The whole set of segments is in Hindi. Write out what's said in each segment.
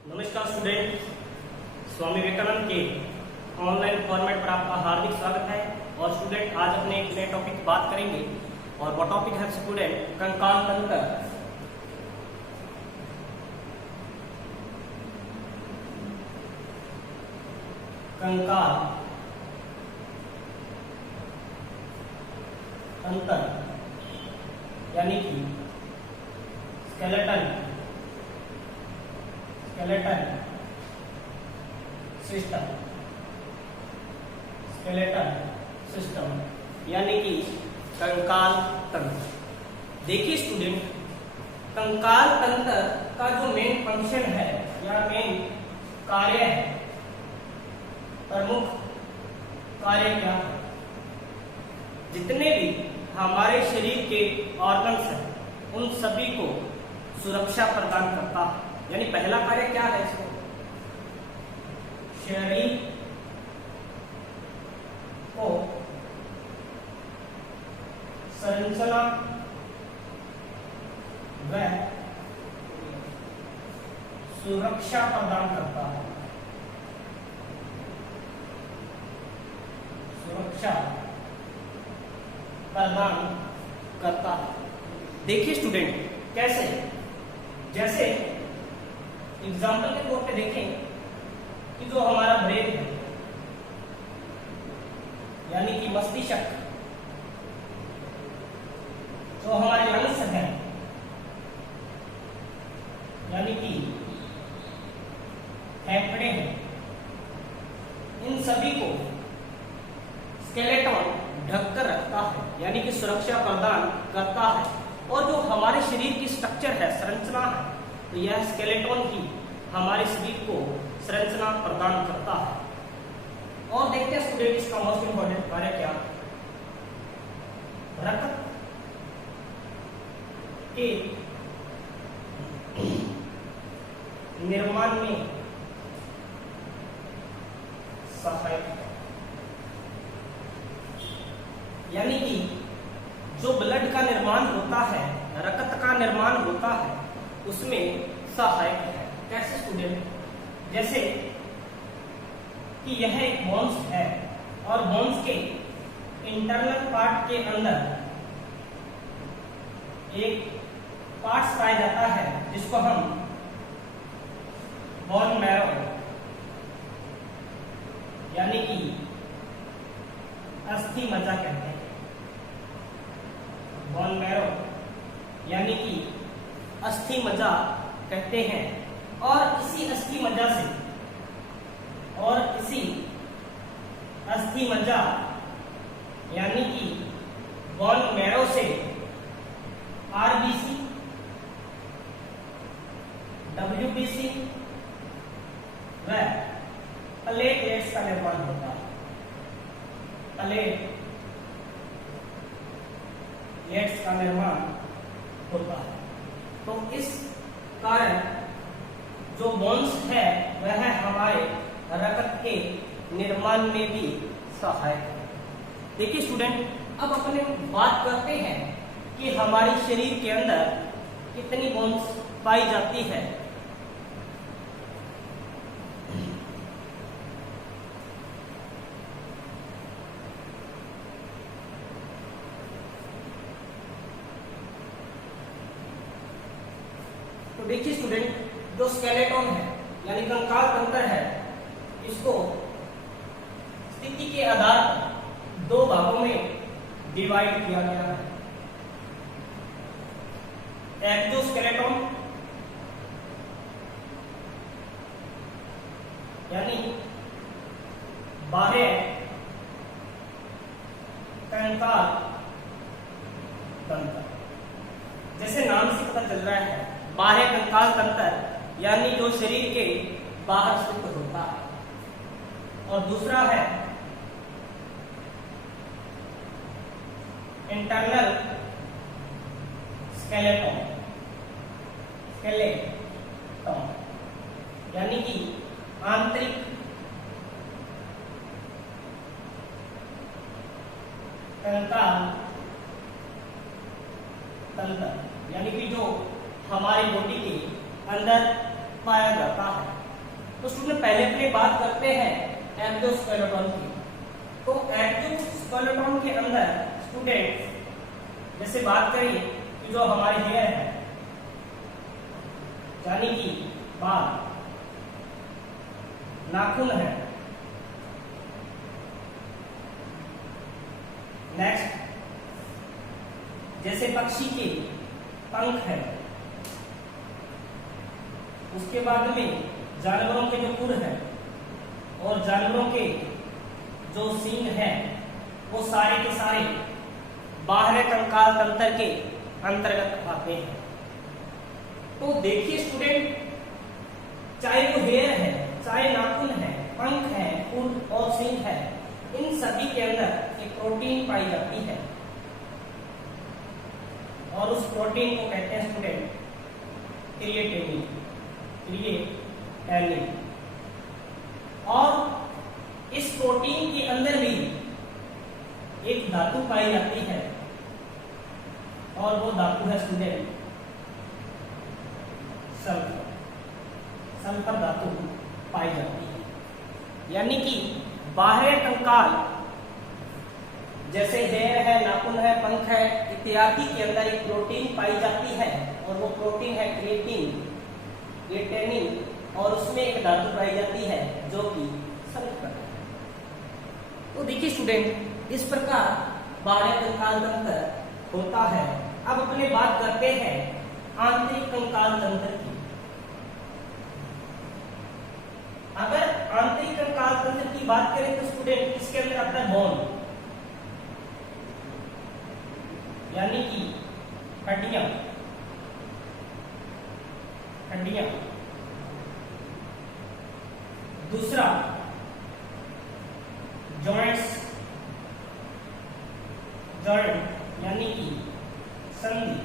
नमस्कार स्टूडेंट, स्वामी विवेकानंद के ऑनलाइन फॉर्मेट पर आपका हार्दिक स्वागत है। और स्टूडेंट, आज अपने एक नए टॉपिक की बात करेंगे और वो टॉपिक है स्टूडेंट कंकाल तंत्र। कंकाल तंत्र यानी कि स्केलेटन सिस्टम यानी कि कंकाल तंत्र। देखिए स्टूडेंट, कंकाल तंत्र का जो मेन फंक्शन है या मेन कार्य है, प्रमुख कार्य क्या है? जितने भी हमारे शरीर के ऑर्गन्स हैं उन सभी को सुरक्षा प्रदान करता है। यानी पहला कार्य क्या है इसको? शरीर को संरचना व सुरक्षा प्रदान करता है। सुरक्षा प्रदान करता है। देखिए स्टूडेंट, कैसे? जैसे एग्जाम्पल के तौर पे देखें कि जो हमारा ब्रेन है यानी कि मस्तिष्क, जो हमारे लंग्स हैं यानी कि फेफड़े हैं, इन सभी को स्केलेटन ढककर रखता है यानी कि सुरक्षा प्रदान करता है। और जो हमारे शरीर की स्ट्रक्चर है, संरचना है, तो यह स्केलेटन ही हमारे शरीर को संरचना प्रदान करता है। और देखते हैं स्टूडेंट, इसका मोस्ट इंपॉर्टेंट कार्य क्या? रक्त के निर्माण में सहायक है। यानी कि जो ब्लड का निर्माण होता है, रक्त का निर्माण होता है, उसमें सहायक है। कैसे स्टूडेंट? जैसे कि यह एक बोन्स है और बोन्स के इंटरनल पार्ट के अंदर एक पार्ट्स पाया जाता है जिसको हम बोन मैरो यानी कि अस्थि मज्जा कहते हैं। बोन मैरो यानी कि अस्थि मज्जा कहते हैं। और इसी अस्थि मज्जा यानी कि बोन मैरो से आरबीसी, डब्ल्यूबीसी व प्लेटलेट्स का निर्माण होता है। प्लेटलेट्स का निर्माण होता है। तो इस कारण जो बोन्स है वह हमारे रक्त के निर्माण में भी सहायक है। देखिए स्टूडेंट, अब अपने बात करते हैं कि हमारे शरीर के अंदर कितनी बोन्स पाई जाती है। तो देखिए स्टूडेंट, जो स्केलेटन है यानी कंकाल तंत्र है, इसको स्थिति के आधार पर दो भागों में डिवाइड किया गया है। एक्सोस्केलेटन यानी बाह्य कंकाल तंत्र। जैसे नाम से पता चल रहा है, बाह्य कंकाल तंत्र यानी जो शरीर के बाहर स्थित होता है। और दूसरा है इंटरनल स्केलेटन यानी कि आंतरिक कंकाल तंत्र, यानी कि जो हमारी बॉडी के अंदर पाया जाता है। तो स्टूडेंट पहले अपनी बात करते हैं एक्सोस्केलेटन की। तो एक्सोस्केलेटन के अंदर स्टूडेंट जैसे बात करिए कि जो हमारे हेयर है यानी कि बाल, नाखून है, नेक्स्ट जैसे पक्षी के पंख है, उसके बाद में जानवरों के जो खुर है और जानवरों के जो सींग है वो सारे के सारे बाह्य कंकाल तंत्र के अंतर्गत आते हैं। तो देखिए स्टूडेंट, चाहे वो हेयर है, चाहे नाखून है, पंख है, खुर और सींग है, इन सभी के अंदर एक प्रोटीन पाई जाती है और उस प्रोटीन को कहते हैं स्टूडेंट क्रिएटिनिन। और इस प्रोटीन के अंदर भी एक धातु पाई जाती है और वो धातु है स्टूडेंट सल्फर। सल्फर धातु पाई जाती है। यानी कि बाह्य कंकाल जैसे हेयर है, नाखून है, पंख है इत्यादि के अंदर एक प्रोटीन पाई जाती है और वो प्रोटीन है क्रिएटिनिन और उसमें एक धातु पाई जाती है जो कि सल्फर है। तो देखिए स्टूडेंट, इस प्रकार बाह्य कंकाल तंत्र होता है। अब अपने बात करते हैं आंतरिक कंकाल तंत्र की। अगर आंतरिक कंकाल तंत्र की बात करें तो स्टूडेंट इसके अंदर आता है बोन यानी कि हड्डियां। दूसरा जॉइंट्स, जॉइंट यानी कि संधि।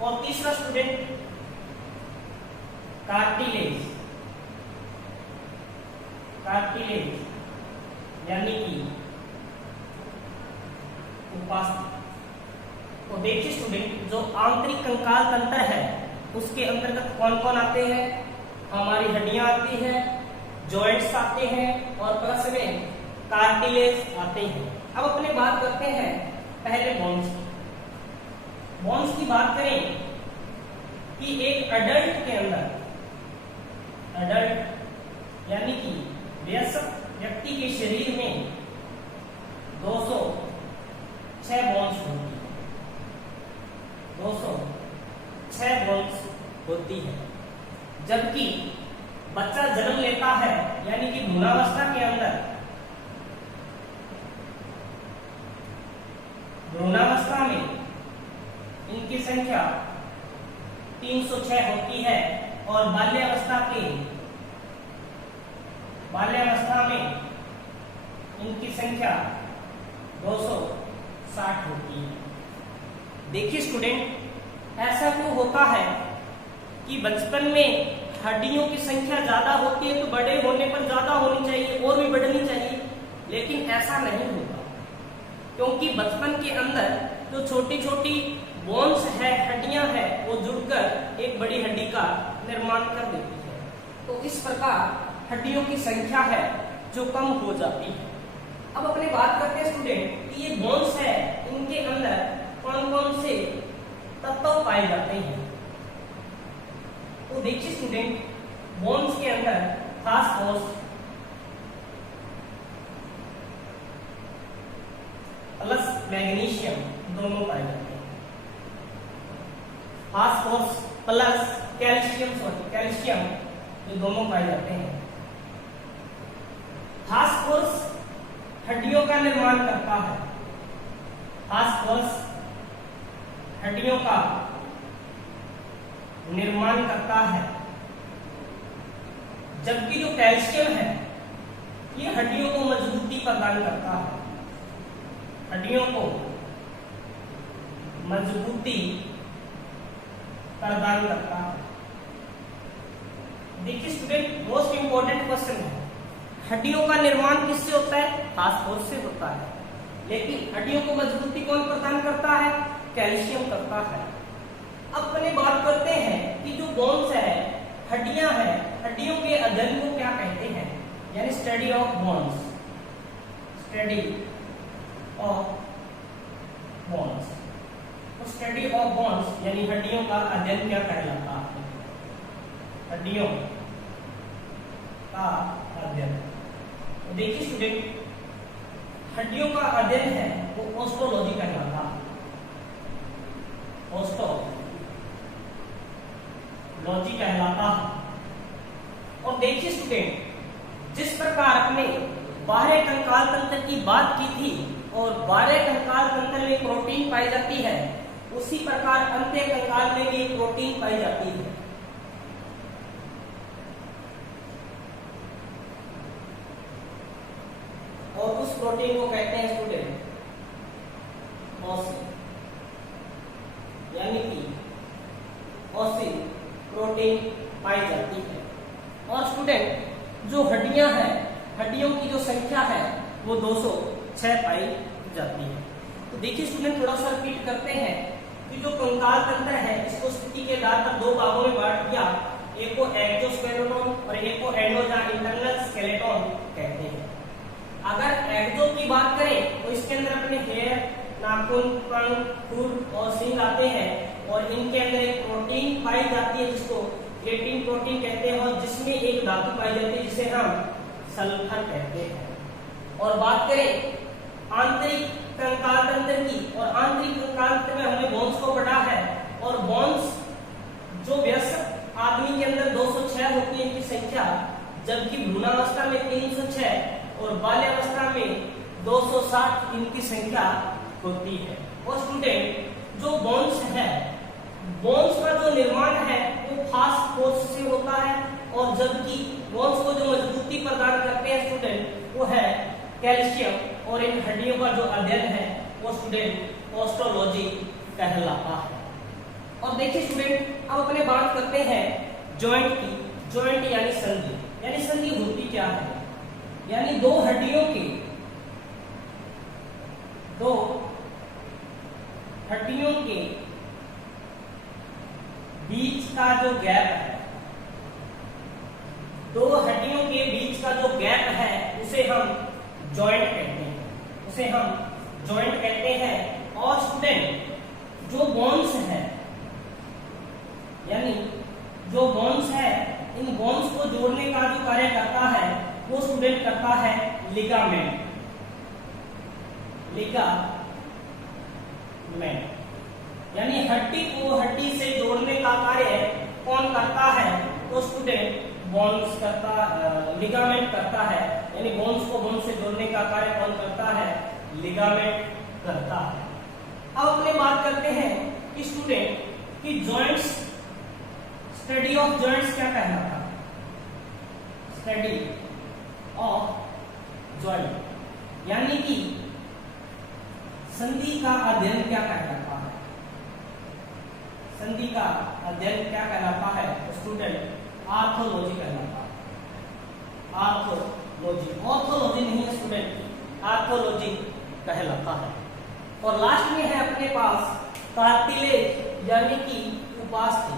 और तीसरा स्टूडेंट कार्टिलेज, यानी कि उपास्थि। तो देखिए स्टूडेंट, जो आंतरिक कंकाल तंत्र है उसके अंतर्गत कौन कौन आते हैं? हमारी हड्डियां आती हैं, जॉइंट्स आते हैं और प्लस में कार्टिलेज आते हैं। अब अपने बात करते हैं पहले बोन्स की। बोन्स की बात करें कि एक अडल्ट के अंदर, अडल्ट यानी कि वयस्क व्यक्ति के शरीर में 206 बोन्स होती है। 206 बोन्स होती है। जबकि बच्चा जन्म लेता है यानी कि भ्रूणावस्था के अंदर, भ्रूणावस्था में इनकी संख्या 306 होती है और बाल्यावस्था में इनकी संख्या 260 होती है। देखिए स्टूडेंट, ऐसा क्यों होता है कि बचपन में हड्डियों की संख्या ज्यादा होती है तो बड़े होने पर ज्यादा होनी चाहिए और भी बढ़नी चाहिए, लेकिन ऐसा नहीं होता क्योंकि बचपन के अंदर जो छोटी छोटी बोन्स है, हड्डियां है, वो जुड़कर एक बड़ी हड्डी का निर्माण कर देती है। तो इस प्रकार हड्डियों की संख्या है जो कम हो जाती है। अब अपने बात करते हैं स्टूडेंट कि ये बोन्स है, इनके अंदर कौन कौन से तत्व पाए जाते हैं। तो देखिए स्टूडेंट, बोन्स के अंदर फास्फोरस प्लस मैग्नीशियम दोनों पाए जाते हैं। फास्फोरस प्लस कैल्शियम ये दोनों पाए जाते हैं। फास्फोरस हड्डियों का निर्माण करता है। फास्फोरस हड्डियों का निर्माण करता है, जबकि जो कैल्शियम है ये हड्डियों को मजबूती प्रदान करता है। हड्डियों को मजबूती प्रदान करता है। देखिए स्टूडेंट, मोस्ट इंपॉर्टेंट क्वेश्चन है, हड्डियों का निर्माण किससे होता है? फास्फोरस से होता है। लेकिन हड्डियों को मजबूती कौन प्रदान करता है? कैल्शियम करता है। अब अपने बात करते हैं कि जो bones study of bones, study of bones. तो स्टडी ऑफ बोन्स यानी हड्डियों का अध्ययन क्या कहलाता है? हड्डियों का अध्ययन। तो देखिए स्टूडेंट, हड्डियों का अध्ययन है वो ऑस्टियोलॉजी कहलाता है, ऑस्टियोलॉजी कहलाता है। और देखिए स्टूडेंट, जिस प्रकार अपने बाह्य कंकाल तंत्र की बात की थी और बाह्य कंकाल तंत्र में प्रोटीन पाई जाती है, उसी प्रकार अंत्य कंकाल में भी प्रोटीन पाई जाती है। और उस प्रोटीन को कहते हैं स्टूडेंट ऑसिन, यानी कि ऑसिन प्रोटीन पाई जाती है। और स्टूडेंट, जो हड्डियां हैं, हड्डियों की जो संख्या है वो 206 पाई जाती है। तो देखिए स्टूडेंट, थोड़ा सा रिपीट करते हैं कि जो कंकाल तंत्र है इसको स्थिति के आधार पर दो भागों में बांट दिया, एक को एक्सोस्केलेटन और एक को एंडो या इंटरनल स्केलेटन कहते हैं। अगर एक्सो की बात करें तो इसके अंदर अपने हेयर, नाखून, पंख, खुर और सींग आते हैं और इनके अंदर एक प्रोटीन पाई जाती है जिसको केराटिन प्रोटीन कहते हैं और जिसमें एक धातु पाई जाती है जिसे हम सल्फर कहते हैं। और बात करें आंतरिक कंकाल तंत्र की, और आंतरिक कंकाल तंत्र में हमने बोन्स को पढ़ा है। और बोन्स जो वयस्क आदमी के अंदर 206 होती है इनकी संख्या, जबकि भ्रूणावस्था में 306 और बाल्यावस्था में 260 इनकी संख्या होती है। और स्टूडेंट, जो बोन्स है, बोन्स का जो निर्माण है वो फास्ट फोर्स से होता है, और जबकि बोन्स को जो मजबूती प्रदान करते हैं स्टूडेंट वो है कैल्शियम। और इन हड्डियों का जो अध्ययन है वो स्टूडेंट ऑस्टियोलॉजी कहलाता है। और देखिए स्टूडेंट, अब अपने बात करते हैं जॉइंट की। जॉइंट यानी संधि, यानी संधि होती क्या है? यानी दो हड्डियों के बीच का जो गैप है, दो हड्डियों के बीच का जो गैप है उसे हम जॉइंट कहते हैं, उसे हम जॉइंट कहते हैं। और स्टूडेंट, जो बोन्स है, यानी जो बोन्स है, इन बोन्स को जोड़ने का जो कार्य करता है वो स्टूडेंट करता है लिगामेंट, लिगामेंट यानी हड्डी को हड्डी से जोड़ने का कार्य कौन करता है? तो स्टूडेंट बोन्स करता, लिगामेंट करता है। यानी बोन्स को बोन्स से जोड़ने का कार्य कौन करता है? लिगामेंट करता है। अब अपने बात करते हैं कि स्टूडेंट कि जॉइंट्स, स्टडी ऑफ जॉइंट्स क्या कहलाता है? स्टडी ऑफ जॉइंट यानी कि संधि का अध्ययन क्या कहलाता है? संधि का अध्ययन क्या कहलाता है? स्टूडेंट आर्थोलॉजी कहलाता है। आर्थोलॉजी, ऑर्थोलॉजी नहीं है स्टूडेंट, आर्थोलॉजी कहलाता है। और लास्ट में है अपने पास कार्टिलेज यानी कि उपास्थि।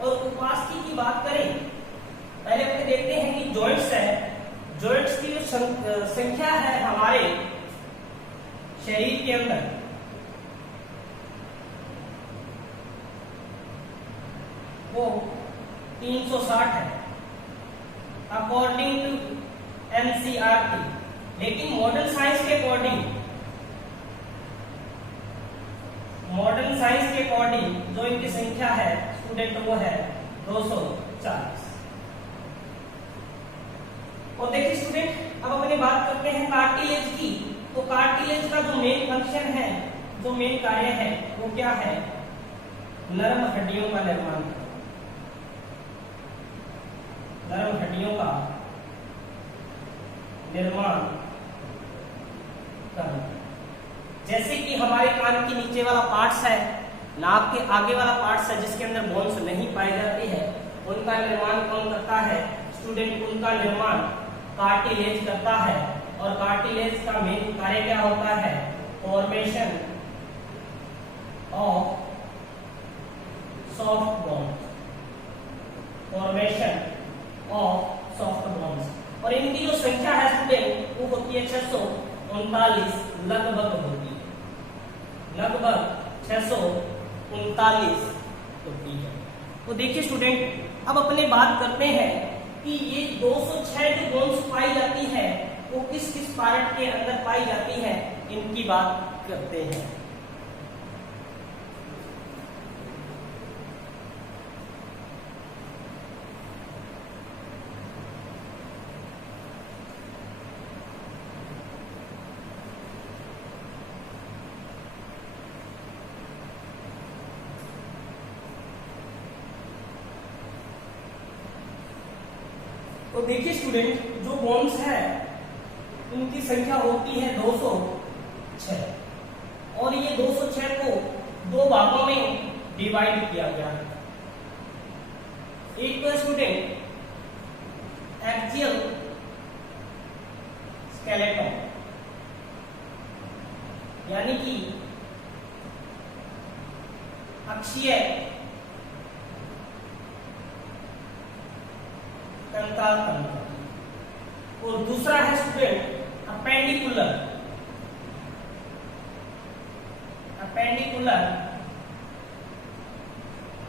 और उपास्थि की बात करें, पहले अपने देखते हैं कि जॉइंट्स है, जॉइंट्स की जो संख्या है हमारे शरीर के अंदर वो 360 है अकॉर्डिंग टू एनसीईआरटी। लेकिन मॉडर्न साइंस के अकॉर्डिंग, मॉडर्न साइंस के अकॉर्डिंग जो इनकी संख्या है स्टूडेंट वो है 240। और देखिए स्टूडेंट, अब अपनी बात करते हैं कार्टिलेज की। तो कार्टिलेज का जो मेन फंक्शन है, जो मेन कार्य है वो क्या है? नरम हड्डियों का निर्माण, नरम हड्डियों का निर्माण करना। जैसे कि हमारे कान के नीचे वाला पार्ट्स है, नाक के आगे वाला पार्ट्स है जिसके अंदर बोन्स नहीं पाई जाती है, उनका निर्माण कौन करता है? स्टूडेंट उनका निर्माण कार्टिलेज करता है। और कार्टिलेज का मेन कार्य क्या होता है? Formation of soft bones, formation of soft bones. और इनकी जो संख्या है 639 लगभग होती है, लगभग 639 होती है। तो देखिए स्टूडेंट, अब अपने बात करते हैं कि ये 206 जो बोन्स पाई जाती है वो किस किस पार्ट के अंदर पाई जाती है, इनकी बात करते हैं। तो देखिए स्टूडेंट, जो बोन्स है उनकी संख्या होती है 206 और ये 206 को दो भागों में डिवाइड किया गया है। एक तो स्टूडेंट एक्सियल स्केलेटन, यानी कि अक्षीय कंकाल तंत्र, और दूसरा है स्टूडेंट अपेंडिकुलर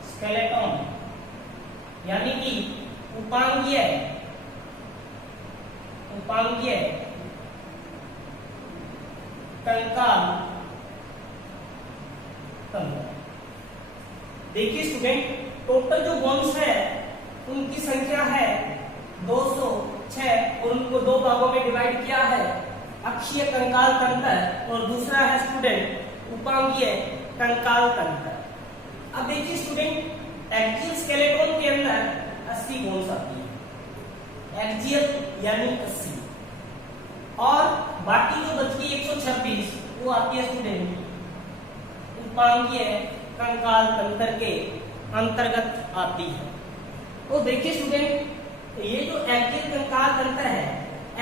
स्केलेटन, यानी कि उपांगीय कंकाल तंत्र। देखिए स्टूडेंट, टोटल जो बोन्स है उनकी संख्या है 206 और उनको दो भागों में डिवाइड किया है, अक्षीय कंकाल तंत्र और दूसरा है स्टूडेंट उपांगीय कंकाल तंत्र। अब देखिए स्टूडेंट, एक्सियल स्केलेटन के अंदर 80 बोन्स आती है, एक्सियल यानी 80, और बाकी जो बच गई 126 वो आती है स्टूडेंट उपांगीय कंकाल तंत्र के अंतर्गत आती है। तो देखिए स्टूडेंट, ये जो एक्सियल कंकाल तंत्र है,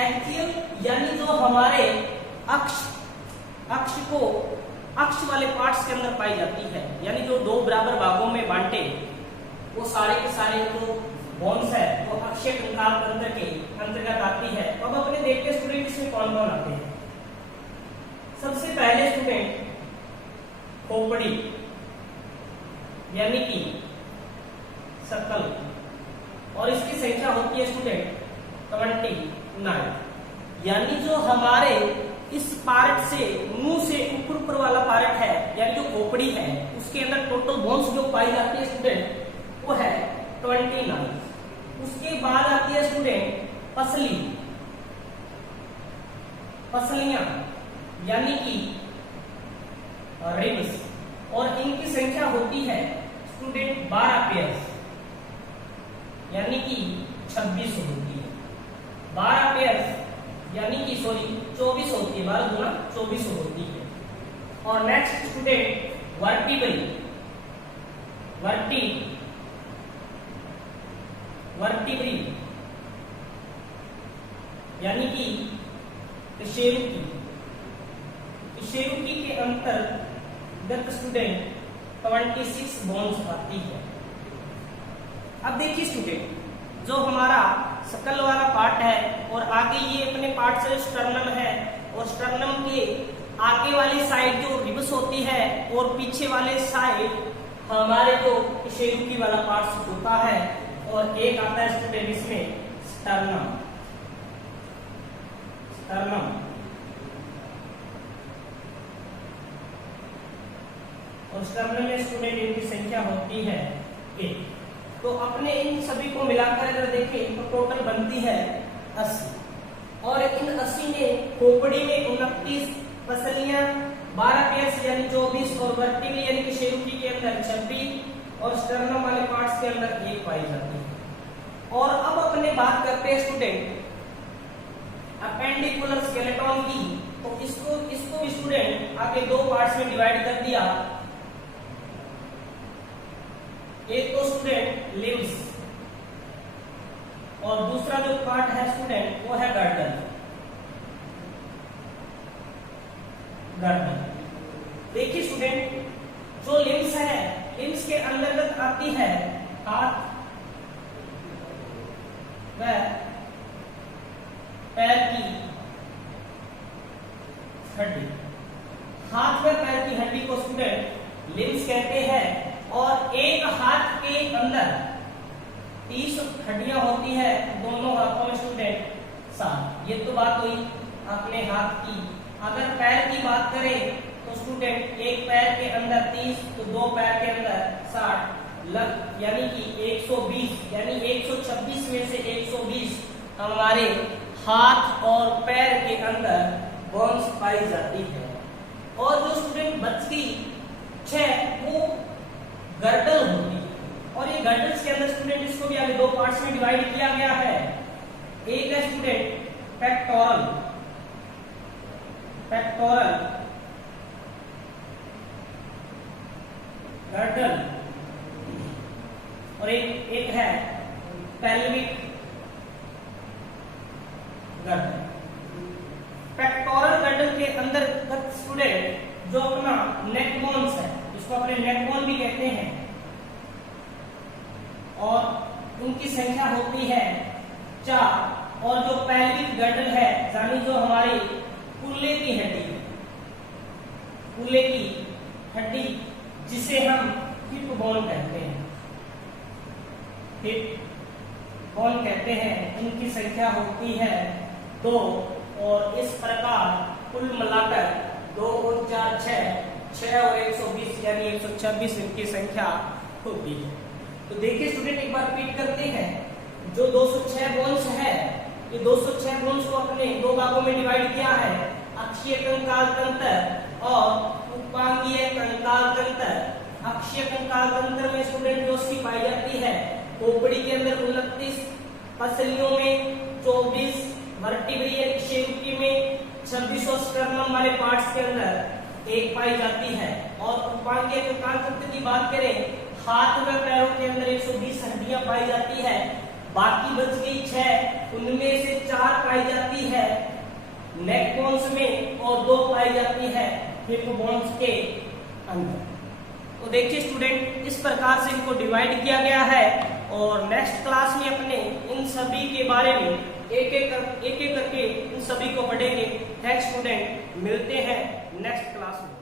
एक्सियल यानी जो हमारे अक्ष वाले पार्ट्स के अंदर पाई जाती है, यानी जो दो बराबर भागों में बांटे वो सारे के सारे जो बोन्स है वो अक्षीय कंकाल तंत्र के अंतर्गत आती है। तो अब अपने देखते हैं स्टूडेंट इसमें कौन कौन आते हैं। सबसे पहले स्टूडेंट खोपड़ी, यानी कि सकल, और इसकी संख्या होती है स्टूडेंट 29, यानी जो हमारे इस पार्ट से मुंह से ऊपर वाला पार्ट है, यानी जो खोपड़ी है, उसके अंदर टोटल बोन्स जो पाई जाती है स्टूडेंट वो है 29। उसके बाद आती है स्टूडेंट पसलियां, यानी कि रिब्स, और इनकी संख्या होती है स्टूडेंट 12 पेयर्स, यानी कि 26 होती है। 12 पेयर्स यानी कि 24 होती है, 12 गुना 24 होती है। और नेक्स्ट स्टूडेंट वर्टिब्री, यानी कि कशेरुकी के अंतर्गत स्टूडेंट 26 बोन्स आती है। अब देखिए स्टूडेंट, जो हमारा सकल वाला पार्ट है और आगे ये अपने पार्ट से स्टर्नम है, और स्टर्नम के आगे वाली साइड जो रिब्स होती है और पीछे वाले साइड हमारे जो कशेरुकी वाला पार्ट होता है, और एक आता है स्टूडेंट इसमें स्टर्नम, और स्टर्नम में स्टूडेंट इनकी संख्या होती है 1। तो अपने इन सभी को मिलाकर अगर देखें तो टोटल बनती है 80, और इन 80 में खोपड़ी में 29, पसलियां 12 पेयर्स यानी 24, और वर्टिब्री यानी कि कशेरुकी के अंदर 26, और स्टर्नम वाले पार्ट्स के अंदर 1 पाई जाती है। और अब अपने बात करते हैं स्टूडेंट अपेंडिकुलर स्केलेटन की। तो इसको स्टूडेंट आगे दो पार्ट्स में डिवाइड कर दिया, एक तो स्टूडेंट लिम्स और दूसरा जो पार्ट है स्टूडेंट वो है गर्दन। देखिए स्टूडेंट, जो लिम्स है, लिम्स के अंतर्गत आती है हाथ व पैर की 30 हड्डियां होती है दोनों हाथों में स्टूडेंट 7। ये तो बात हुई अपने हाथ की। अगर पैर की बात करें तो स्टूडेंट एक पैर के अंदर 30 तो दो पैर के अंदर 60 यानी कि 120, यानी 126 में से 120 हमारे हाथ और पैर के अंदर बोन्स पाई जाती है। और जो स्टूडेंट बच गई 6 वो गर्दन होती है। और ये गर्दन के अंदर स्टूडेंट इसको भी आगे दो पार्ट्स में डिवाइड किया गया है। एक है स्टूडेंट पेक्टोरल गर्दन, और एक है पेल्विक गर्दन। पेक्टोरल गर्दन के अंदर स्टूडेंट जो अपना नेक बोन्स है, इसको अपने नेक बोन भी कहते हैं, और उनकी संख्या होती है 4। और जो पेल्विक गर्दन है यानी जो हमारी कूल्हे की हड्डी जिसे हम हिप बोन कहते हैं, इनकी संख्या होती है 2। और इस प्रकार कुल मिलाकर 2 और 4 6 और 120 यानी 126 इनकी संख्या होती है। तो देखिए स्टूडेंट एक बार रिपीट करते हैं। जो 206 बोन्स है, ये 206 बोन्स को अपने दो भागों में डिवाइड किया है, अक्षीय कंकाल तंत्र और उपांगीय कंकाल तंत्र। अक्षीय कंकाल तंत्र में स्टूडेंट जो सी पाई जाती है खोपड़ी के अंदर 29, पसलियों में 24, वर्टिब्रियल शेरुकी में 26 और स्टर्नम वाले पार्ट्स के अंदर 1 पाई जाती है। और उपांगीय कंकाल तंत्र की बात करें, हाथ व पैरों के अंदर 120 हड्डियां पाई जाती है। बाकी बच गई 6, उनमें से 4 पाई जाती है नेक बोन्स में और 2 पाई जाती है हिप बोन्स के अंदर। तो देखिए स्टूडेंट इस प्रकार से इनको डिवाइड किया गया है। और नेक्स्ट क्लास में अपने इन सभी के बारे में एक एक करके इन सभी को पढ़ेंगे। थैंक्स स्टूडेंट, मिलते हैं नेक्स्ट क्लास में।